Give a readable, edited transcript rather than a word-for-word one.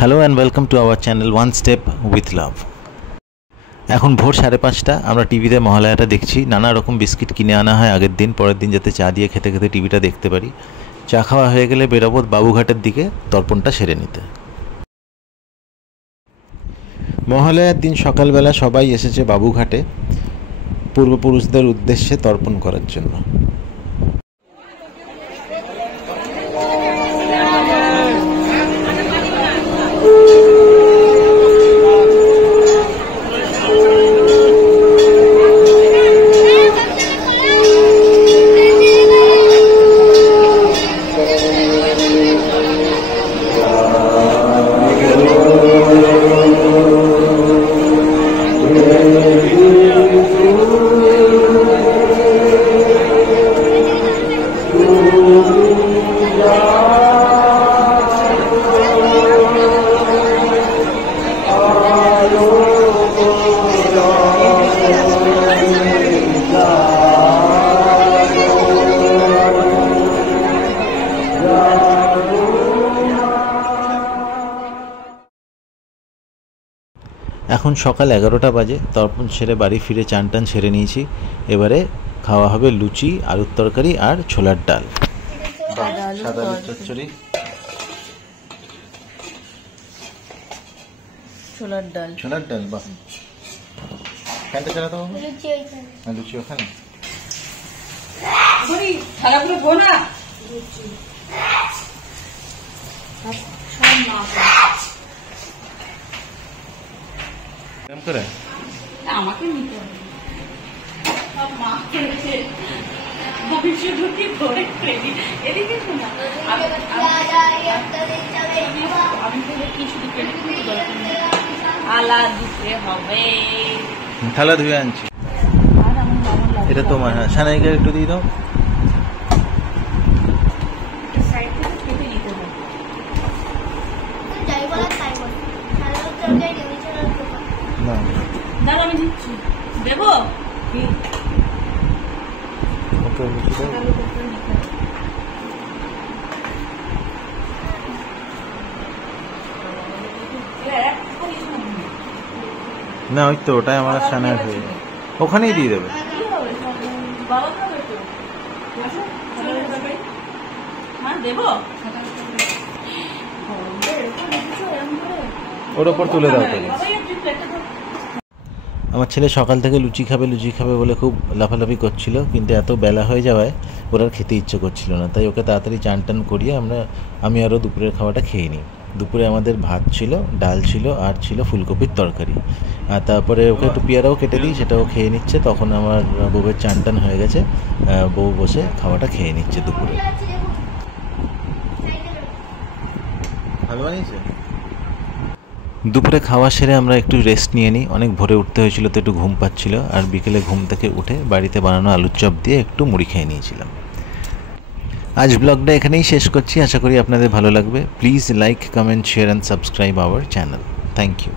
Hello and welcome to our channel one step with love. এখন ভোর 5:30, আমরা টিভিতে মহালয়াটা দেখছি। নানা রকম বিস্কিট কিনে আনা হয় আগের দিন, পরের দিন যাতে চা দিয়ে খেতে খেতে টিভিটা দেখতে পারি। চা খাওয়া হয়ে গেলে বেরোবো বাবুঘাটের দিকে তর্পণটা সেরে নিতে। মহালয়ার দিন সকালবেলা সবাই এসেছে বাবুঘাটে পূর্বপুরুষদের উদ্দেশ্যে তর্পণ করার জন্য। এখন সকাল 11টা বাজে। তর্পণ সেরে বাড়ি ফিরে চান টান সেরে নিয়েছি। এবারে খাওয়া হবে লুচি, আলুর তরকারি আর ছোলার ডাল। সাদা আলুর চচ্চড়ি, ছোলার ডাল। বাহ, ফ্যানটা চালাতে হবে। লুচি ওখানে। আমাকে নিতে হবে, মা করেছে ভবিষ্যৎ করে এদিকে শোনা। আমি বলে কিছু দিকে আলা দিতে হবে। থালা ধুয়ে আনছি। এটা তোমার। হ্যাঁ, সানাইকে একটু দিয়ে দাও। দাও আমি দিচ্ছি। দেবো না, ওই তো ওটাই আমার সানাই হয়ে যাবে, ওখানেই দিয়ে দেবে। ওর ওপর তুলে দাও। আমার ছেলে সকাল থেকে লুচি খাবে বলে খুব লাফালাফি করছিল, কিন্তু এত বেলা হয়ে যাওয়ায় ওর আর খেতে ইচ্ছে করছিল না। তাই ওকে তাড়াতাড়ি চান টান করিয়ে আমি আরও দুপুরের খাওয়াটা খেয়ে নিই। দুপুরে আমাদের ভাত ছিল, ডাল ছিল আর ছিল ফুলকপির তরকারি। আর তারপরে ওকে একটু পেয়ারাও কেটে দিই, সেটাও খেয়ে নিচ্ছে। তখন আমার বউয়ের চান টান হয়ে গেছে, বউ বসে খাওয়াটা খেয়ে নিচ্ছে দুপুরে। ভালো বানিয়েছে। দুপুরে খাওয়া সেরে আমরা একটু রেস্ট নিয়ে নিই। অনেক ভোরে উঠতে হয়েছিল তো একটু ঘুম পাচ্ছিল। আর বিকেলে ঘুম থেকে উঠে বাড়িতে বানানো আলুর চপ দিয়ে একটু মুড়ি খেয়ে নিয়েছিলাম। আজ ব্লগটা এখানেই শেষ করছি। আশা করি আপনাদের ভালো লাগবে। Please like, comment, share and subscribe our channel. Thank you.